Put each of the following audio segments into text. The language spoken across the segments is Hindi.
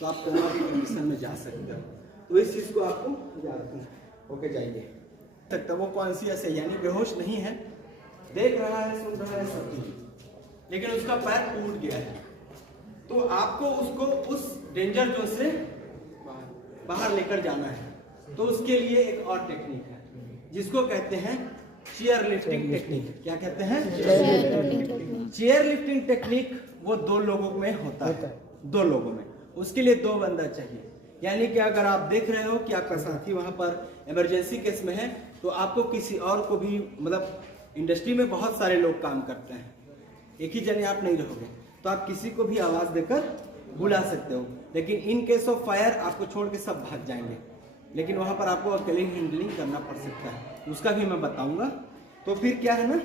तो आप कोमा की कंडीशन में जा सकते हो। तो इस चीज़ को आपको याद रखना। ओके जाइए सकता वो कॉन्शियस है यानी बेहोश नहीं है, देख रहा है सुन रहा है सब चीज, लेकिन उसका पैर टूट गया है। तो आपको उसको उस डेंजर जोन से बाहर लेकर जाना है। तो उसके लिए एक और टेक्निक है जिसको कहते हैं चेयर लिफ्टिंग टेक्निक। क्या कहते हैं? Chair lifting technique. वो 2 लोगों में होता है, 2 लोगों में। उसके लिए 2 बंदा चाहिए। यानी कि अगर आप देख रहे हो कि आपका साथी वहां पर इमरजेंसी केस में है, तो आपको किसी और को भी, मतलब इंडस्ट्री में बहुत सारे लोग काम करते हैं, एक ही जने आप नहीं रहोगे, तो आप किसी को भी आवाज देकर बुला सकते हो। लेकिन इन केस ऑफ फायर आपको छोड़ के सब भाग जाएंगे, लेकिन वहां पर आपको अकेले हैंडलिंग करना पड़ सकता है, उसका भी मैं बताऊंगा। तो फिर क्या है ना,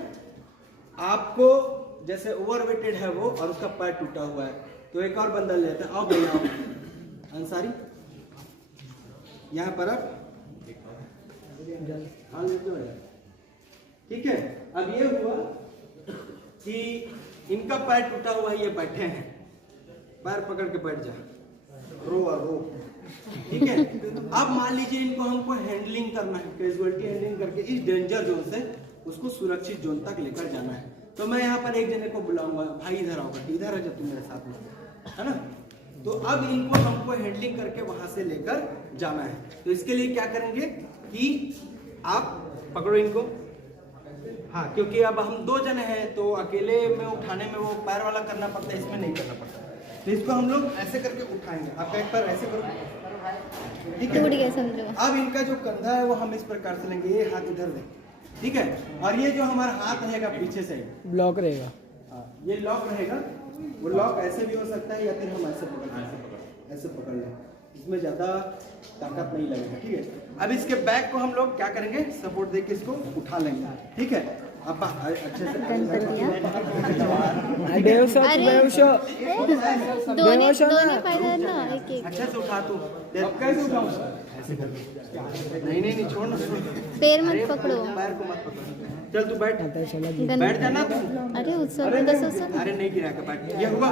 आपको जैसे ओवरवेटेड है वो और उसका पैर टूटा हुआ है, तो एक और बंदा लेता है। आओ भैया आओ, अंसारी यहाँ पर आप हाँ लेते हो। ठीक है, अब ये हुआ कि इनका पैर टूटा हुआ है, ये बैठे हैं, पैर पकड़ के बैठ जा, रो और रो। ठीक है, अब मान लीजिए इनको हमको हैंडलिंग करना है, कैजुअलिटी हैंडलिंग करके इस डेंजर जोन से उसको सुरक्षित जोन तक लेकर जाना है। तो मैं यहाँ पर एक जने को बुलाऊंगा, भाई इधर आओ, इधर है जब तुम मेरे साथ में, है ना। तो अब इनको हमको हैंडलिंग करके वहां से लेकर जाना है। तो इसके लिए क्या करेंगे कि आप पकड़ो इनको, हाँ, क्योंकि अब हम 2 जने हैं तो अकेले में उठाने में वो पैर वाला करना पड़ता है, इसमें नहीं करना पड़ता। तो इसको हम लोग ऐसे करके उठाएंगे। आपका एक पैर ऐसे करो, ठीक है। अब इनका जो कंधा है वो हम इस प्रकार से लेंगे, ये हाथ इधर दे, ठीक है। और ये जो हमारा हाथ रहेगा पीछे से ब्लॉक रहेगा, हाँ, ये लॉक रहेगा। वो लॉक ऐसे भी हो सकता है या फिर हम ऐसे पकड़ लें, इसमें ज्यादा ताकत नहीं लगेगा, ठीक है। अब इसके बैक को हम लोग क्या करेंगे, सपोर्ट देके इसको उठा लेंगे, ठीक है। अब अच्छे से अच्छे से उठा तू, कैसे उठाऊं? नहीं छोड़ ना, पैर मत पकड़ो, पैर को मत पकड़ो, चल तू बैठ जाना तू। अरे नहीं गिरा के बैठ, ये हुआ।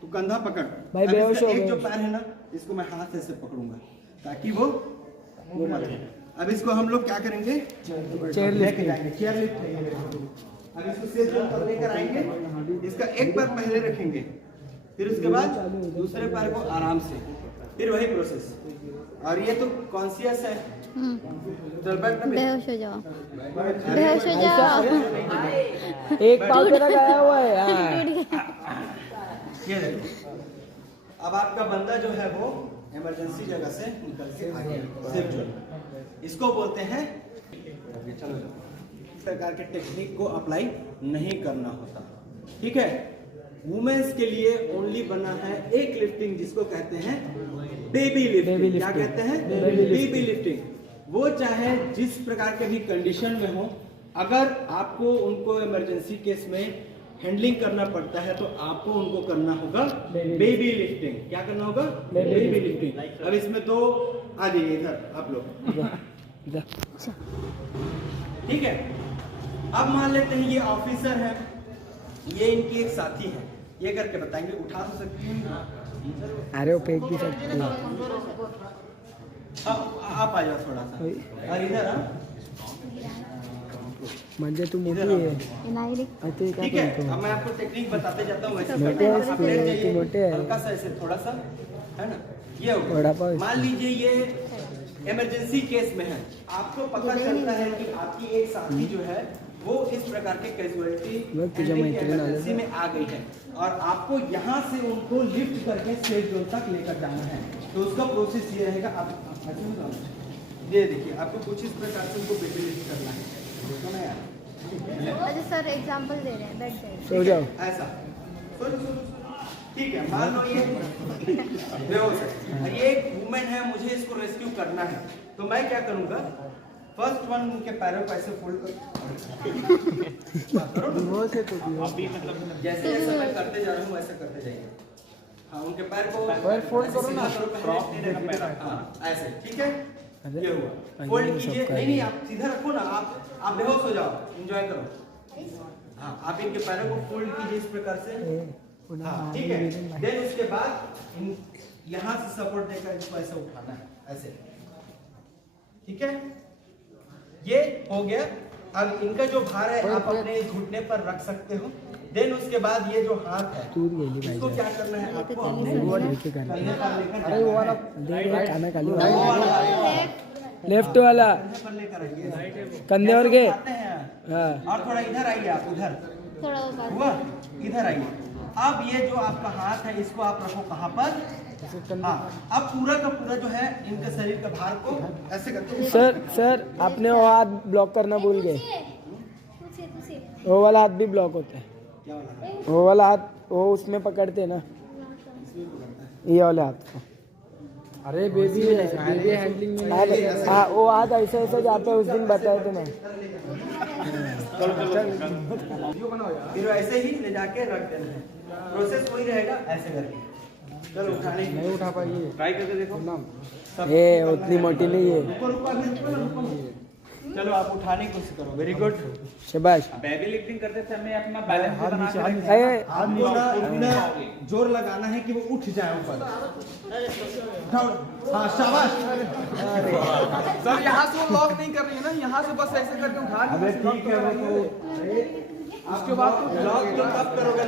तू कंधा पकड़ भाई, बेहोश हो। एक जो पैर है ना, इसको मैं हाथ से पकड़ूंगा ताकि वो मत हिले। अब इसको हम लोग क्या करेंगे, चेयर लेके जाएंगे, चेयर लिफ्ट। अब इसको सेफ जोन तक लेकर आएंगे, इसका एक पैर पहले रखेंगे, फिर उसके बाद दूसरे पैर को आराम से, फिर वही प्रोसेस। और ये तो कॉन्शियस है, चल बैठ ना, बेहोश हो जाओ, बेहोश हो जाओ। एक पाँव तेरा गया हुआ है। ये देखो, अब आपका बंदा जो है वो इमरजेंसी जगह से निकल के आ गया सेफ जोन। इसको बोलते हैं, चलो इस प्रकार के टेक्निक को अप्लाई नहीं करना होता, ठीक है। वुमेन्स के लिए ओनली बना है एक लिफ्टिंग जिसको कहते हैं बेबी लिफ्टिंग। क्या कहते हैं? Baby lifting. वो चाहे जिस प्रकार के भी कंडीशन में हो, अगर आपको उनको इमरजेंसी केस में हैंडलिंग करना पड़ता है तो आपको उनको करना होगा बेबी लिफ्टिंग। क्या करना होगा? Baby lifting. अब इसमें 2 आ जाइए इधर आप लोग, ठीक है। अब मान लेते हैं ये ऑफिसर है, ये इनकी एक साथी है, ये करके बताएंगे, उठा तो सकती हैं। अरे वो फेंक भी सकते हैं। आप आ जाओ थोड़ा सा, और इधर म्हणजे तू मोठी है, ठीक है। अब मैं आपको टेक्निक बताते जाता हूँ, हल्का सा ऐसे थोड़ा सा, है ना। ये हो, मान लीजिए ये इमरजेंसी केस में है, आपको पता चलता है कि आपकी एक साथी जो है वो इस प्रकार के कैजुअलिटी इमरजेंसी में आ गई है, और आपको यहाँ से उनको लिफ्ट करके सेफ जोन तक लेकर जाना है। तो उसका प्रोसेस ये रहेगा, आप ये देखिए, आपको कुछ इस प्रकार से उनको बेबी लिफ्ट करना है, देखो ना यार। अच्छा सर एग्जांपल दे रहे हैं, बैठ जाइए, सो जाओ, ऐसा सो, ठीक है। मान लो ये बेहोश है, ये एक वुमेन है, मुझे इसको रेस्क्यू करना है, तो मैं क्या करूंगा, फर्स्ट वन उनके पैरों को ऐसे फोल्ड करो, अभी मतलब जैसे जैसे मैं करते जा रहा हूँ वैसे करते जाइए। हाँ, उनके पैर को फोल्ड करो ना, हाँ ऐसे, ठीक है। ये हुआ, फोल्ड कीजिए, नहीं आप सीधा रखो ना, आप बेहोश हो जाओ, एंजॉय करो। हाँ, आप इनके पैरों को फोल्ड कीजिए इस प्रकार से, हाँ ठीक है। देन उसके बाद यहाँ से सपोर्ट देकर इसको ऐसे उठाना है, ऐसे। ठीक है, ये हो गया। अब इनका जो भार है आप अपने घुटने पर रख सकते हो। देन उसके बाद ये जो हाथ है इसको क्या करना है आपको अपने अरे वो वाला खाना खा लो, लेफ्ट लेफ्ट वाला कंधे पर लेकर आइए, कंधे और के उठाते हैं। हाँ और थोड़ा इधर आइए, आप उधर थोड़ा वो बात हुआ, इधर आइए। अब ये जो आपका हाथ है इसको आप रखो कहाँ पर, हाँ। अब पूरा का पूरा जो है इनके शरीर का भार को ऐसे करके सर आपने वो हाथ ब्लॉक करना भूल गए, वो वाला हाथ भी ब्लॉक होता है, क्या वाला? वो वाला हाथ वो उसमें पकड़ते हैं ना, ये वाले हाथ को। अरे बेबी हैंडलिंग में हाँ वो हाथ ऐसे ऐसे जाते हैं, उस दिन बताया थे मैं। फिर ऐसे ही ले जाके रख देना है, प्रोसेस वही रहेगा ऐसे करके। चलो उठाने की नहीं उठा पाइए, ट्राई करके देखो। ये उतनी मोटी नहीं है। चलो आप उठाने की कोशिश करो, वेरी गुड, शाबाश। बैबी लिफ्टिंग करते समय अपना बैलेंस भी बना के रखें। आपको ना इतना जोर लगाना है कि वो उठ जाए ऊपर। उठाओ, हाँ शाबाश। सर यहाँ से वो लॉक नहीं कर रही है ना, यहाँ से बस ऐसे करके उठा के ठीक है, वो तो उसके बाद लॉक तो कब करोगे